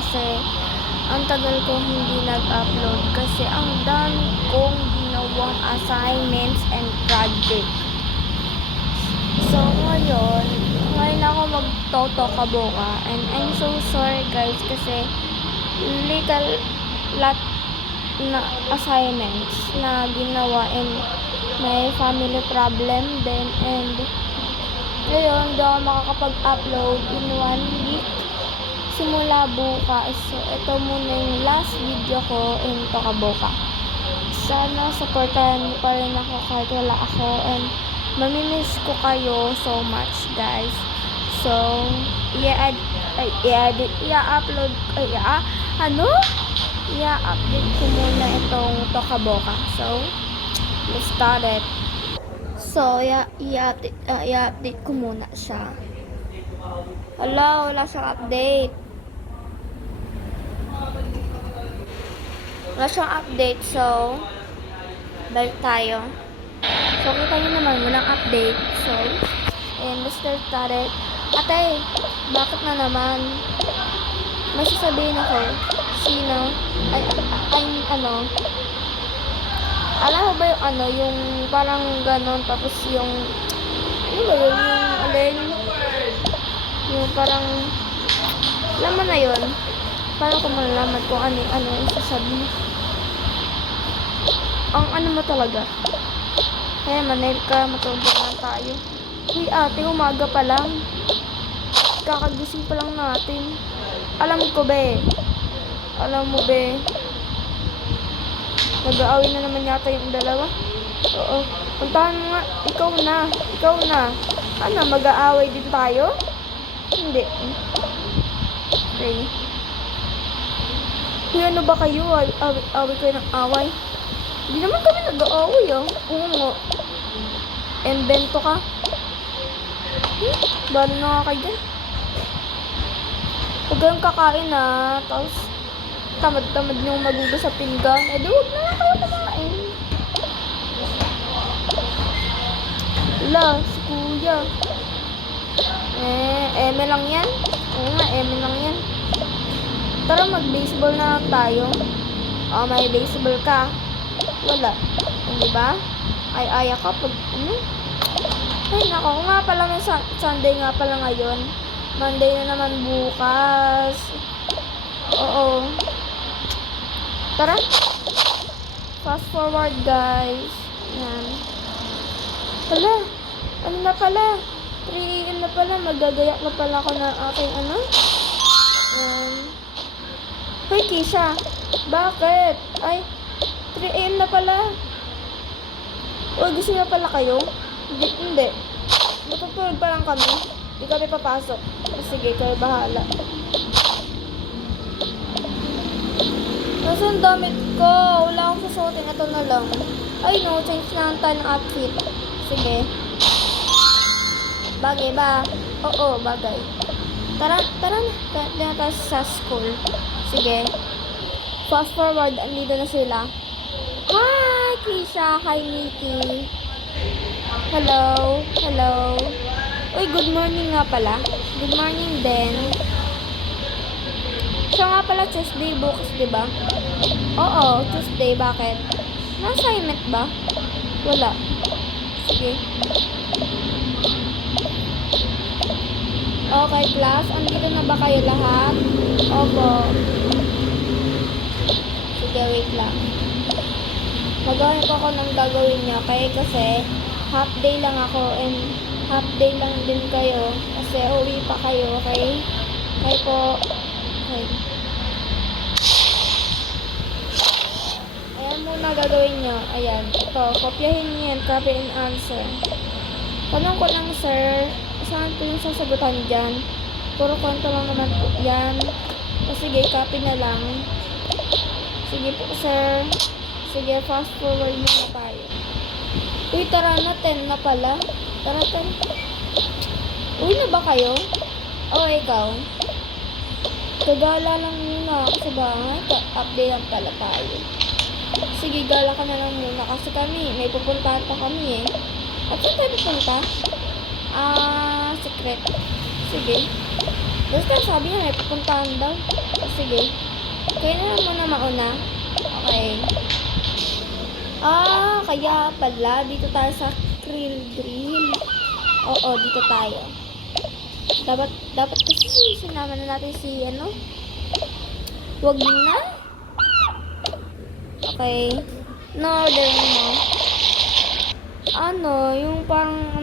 kasi ang tagal kong hindi nag-upload kasi ang dami kong ginawang assignments and project. So, ngayon ako magtotokaboka and I'm so sorry guys kasi lot na assignments na ginawa and may family problem din and ngayon hindi ako makakapag-upload in 1 week simula bukas. So, ito muna yung last video ko in Tokaboka. Sana supportahan niyo pa rin ako kahit wala ako and mamimiss ko kayo so much guys. So, i-upload ko muna itong Tokaboka. So, let's start it. So, i-update ko muna siya. Wala siyang update. Wala siyang update, so balik tayo. So, kita nyo naman, walang update. So, and let's start it. Ate, bakit na naman? May sasabihin ako. Sino? Alam mo ba yung yung parang ganon, tapos yung, yung parang, alam mo na yun. Paano ko malalaman kung ano yung sasabihin? Ang mo talaga. Kaya manel ka, matulungan tayo. Uy ate, umaga pa lang. Kakagising pa lang natin. Alam mo be. Nag-aaway na naman yata yung dalawa. Oo. Puntahan mo nga. Ikaw na. Ano, mag-aaway din tayo? Hindi. Okay. Uy, ano ba kayo? Away kayo ng away? Hindi naman kami nag-aaway, ah. Oo nga. Embento ka. Balo na nga kayo dyan. Huwag kayong kakain, ah. Tapos, tamad-tamad niyong magugas sa pinggan. Eh, di huwag na lang kayo kumain. Wala, si kuya. Eme lang yan. Oo nga, eme lang yan. Tara, mag-baseball na lang tayo. Oh, may baseball ka. Wala. Hindi ba? Ay-aya ka pag, Ay, nako. Nga pala, may Sunday nga pala ngayon. Monday na naman bukas. Oo. Tara. Fast forward, guys. Yan. Wala. Ano na pala? 3 AM na pala. Magagayak na pala ako ng aking Hoy, Kisha. Bakit? Ay, 3 AM na pala. Uy, gising na pala kayo? Hindi. Matutulog pa lang kami. Hindi kami papasok. Sige, kayo bahala. Nasaan damit ko? Wala akong susuotin. Ito na lang. Ay, no. Change na lang tayo ng outfit. Sige. Bagay ba? Oo, bagay. Tara na. Tara tayo sa school. Sige. Fast forward. Andito na sila. Hi, Kisha. Hi, Nikki. Hello. Uy, good morning nga pala. Good morning din. Siya nga pala Tuesday bukas, diba? Oo, Tuesday. Bakit? Na-assignment ba? Wala. Sige. Okay, class. Andito na ba kayo lahat? Opo. Sige, wait lang. Magawin ko ako ng gagawin niyo. Kaya kasi, half day lang ako and half day lang din kayo. Kasi uwi pa kayo. Okay? Okay po. Okay. Ayan muna gagawin nyo. Ayan. Ito. Kopyahin nyo yan. Copy and answer. Tanong ko lang, sir. Saan po yung sasagutan dyan? Puro kwento lang naman po yan. O sige, copy na lang. Sige po, sir. Sige, fast forward muna tayo. Uy, tara na. 10 na pala. Tara, 10. Uy na ba kayo? O, ikaw? Gagala lang muna ako sa bahay. Update lang pala tayo. Sige, gala ka na lang muna. Kasi kami, may pupuntahan pa kami eh. At saan tayo pupunta? Secret. Sige. Basta sabi niya may pupuntahan daw. Sige. Kaya na lang muna mauna. Okay. Kaya pala. Dito tayo sa grill. Oo, dito tayo. Dapat kasi sinama na natin si Wag na. Okay. No-order mo. Yung parang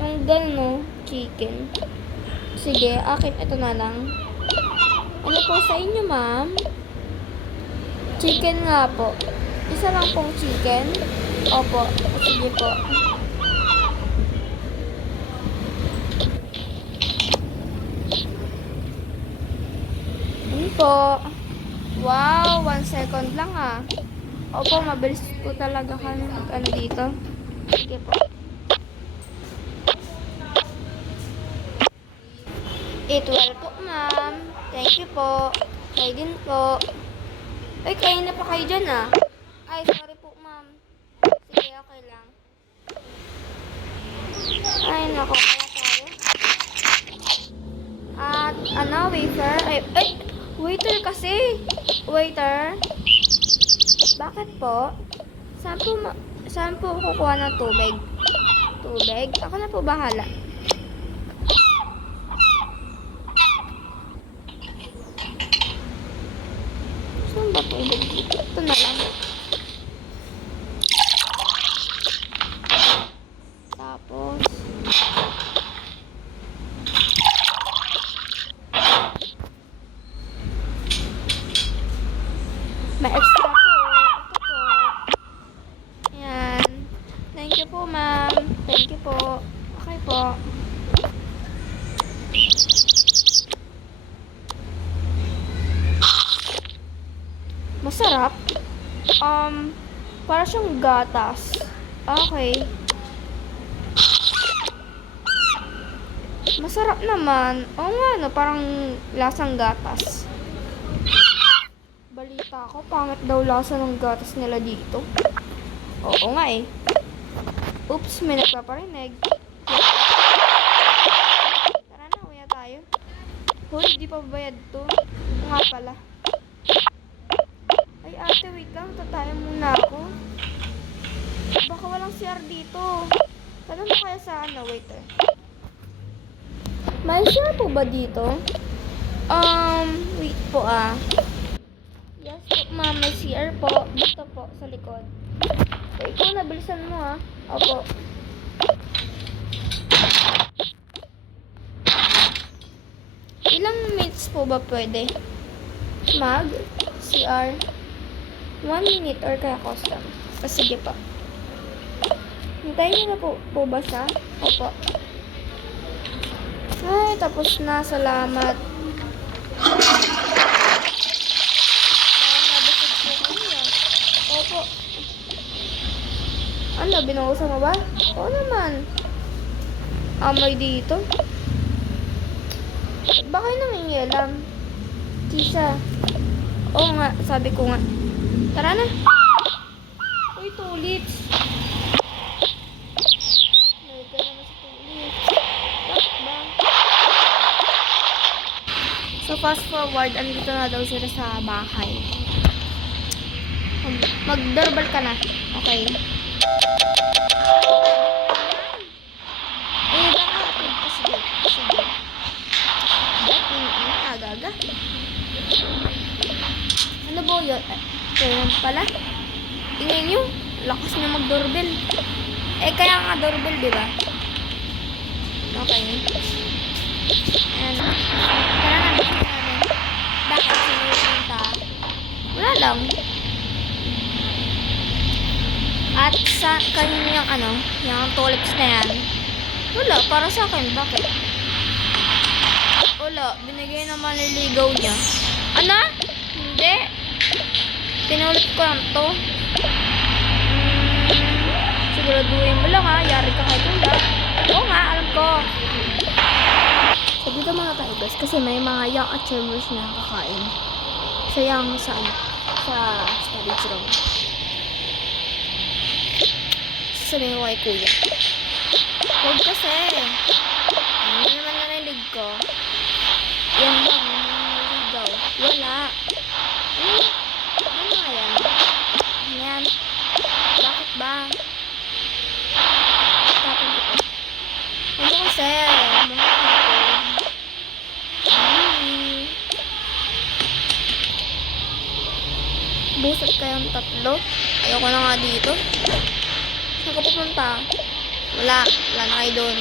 yung gano'n, chicken. Sige, akin ito na lang. Ano po sa inyo, ma'am? Chicken nga po. Isa lang pong chicken. Opo, sige po. Ano po? Wow, 1 second lang ah. Opo, mabilis po talaga kami dito. Sige po. It well po, ma'am. Thank you po. Kayo din po. Ay, kayo na pa kayo dyan ah. Ay, sorry po, ma'am. Sige, okay lang. Ay, nako, kaya tayo. At, waiter? Ay, waiter kasi. Waiter? Bakit po? Saan po kukuha ng tubig? Tubig? Ako na po bahala. Saan ba tubig dito? Ito na lang. Tapos, may extra po. Ito po. Ayan. Thank you po, ma'am. Thank you po. Okay po. Masarap. Para siyang gatas. Okay. Masarap naman. Oo nga, parang lasang gatas. Balita ko, pangit daw lasa ng gatas nila dito. Oo nga eh. Oops, may nagpaparinig. Tara na, uya tayo. Hoy, di pa bayad to. Nga pala. Ay ate, wait lang. Tatayo muna ako. Baka walang CR dito. Tanong mo kaya sa waiter. May CR po ba dito? Wait po ah. Yes po ma'am, may CR po. Dito po, sa likod. So, ikaw na, bilisan mo ah. Opo. Ilang minutes po ba pwede? CR? 1 minute or kaya custom? Sige pa. Hintayin niyo na po ba siya? Opo. Ay, tapos na. Salamat. Parang nabasag po kanya. Opo. Ano, binuhusan mo ba? Oo naman. Amoy dito. Baka nangingialam. Tisa. Oo nga, sabi ko nga. Tara na. Uy, tulips. May ka naman sa tulips. Bakit ba? So, fast forward, andito na daw sila sa bahay. Mag-doorbell ka na. Okay. Sige. Aga-aga. Ano ba yun? Kaya pala. Tingnan nyo. Lakas niya mag-doorbell. Kaya nga doorbell, di ba? Okay. Ayan. Tara na. Bakit? Sino yung punta? Wala lang. At sa kanina yung tulips na yan. Wala, para sa akin. Bakit? Wala, binigay na manliligaw niya. Ano? Hindi. Tinulit ko lang to. Siguraduhin mo lang ha. Yari ka kay Tula. Oo nga, alam ko. So, dito mga taibas. Kasi may mga young achievers na kakain. Sa young sa storage room. Sabihin ko kay kuya. Huwag kasi. Ano naman narinig ko. Yan lang, yung mga naligaw. Wala. Ano nga yan? Yan. Bakit ba? Tapon ko to. Ano kasi? Mga tapon. Busot kayong tatlo. Ayoko na nga dito. Saan ka pupunta? Wala. Wala na kayo doon.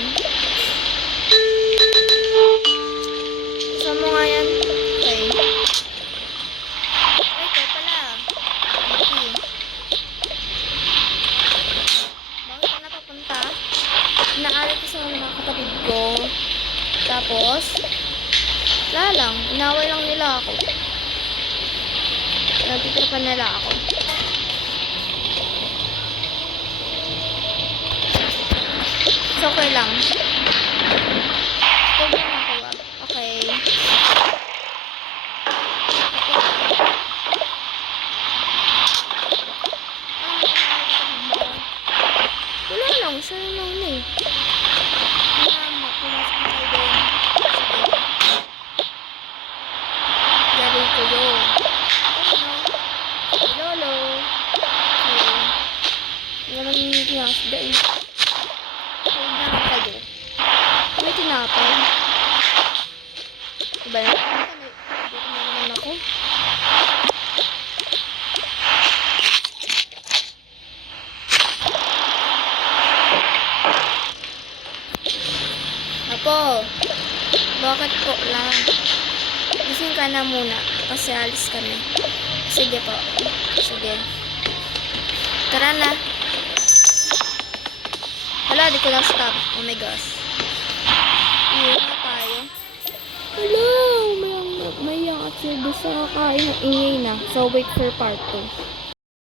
Saan mo nga yan? Okay. Ay, kayo pala. Lucky. Bakit ka napapunta? Inaalit ko sa mga kapatid ko. Tapos, wala lang. Inaway lang nila ako. Nagtitripan nila ako. So, okay lang. Ito ba nakuha? Okay. Wala lang. Siya lang na eh. Pumasok na kayo doon. Gary ko yun. Lolo. Nga naman yung tinasda eh. Huwag na kayo. May tinapay. Diba na? Dito na naman ako. Apo, bakit po lang? Gising ka na muna kasi alis kami. Sige po. Sige. Tara na. Hala, di ko na stop. Oh my gosh. Iyon na tayo. Hello! May ang at service sa kakain ng ingay na. So, wait for part 2.